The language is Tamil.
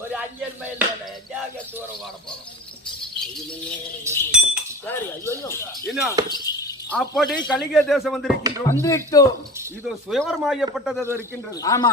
ஒரு 5 மைல் தூரம் ஓட போறோம். என்ன அப்படி கலிங்க தேசம் வந்திருக்கின்றோம். வந்துவிட்டோம். இது சுயவரமாயப்பட்டது இருக்கின்றது. ஆமா.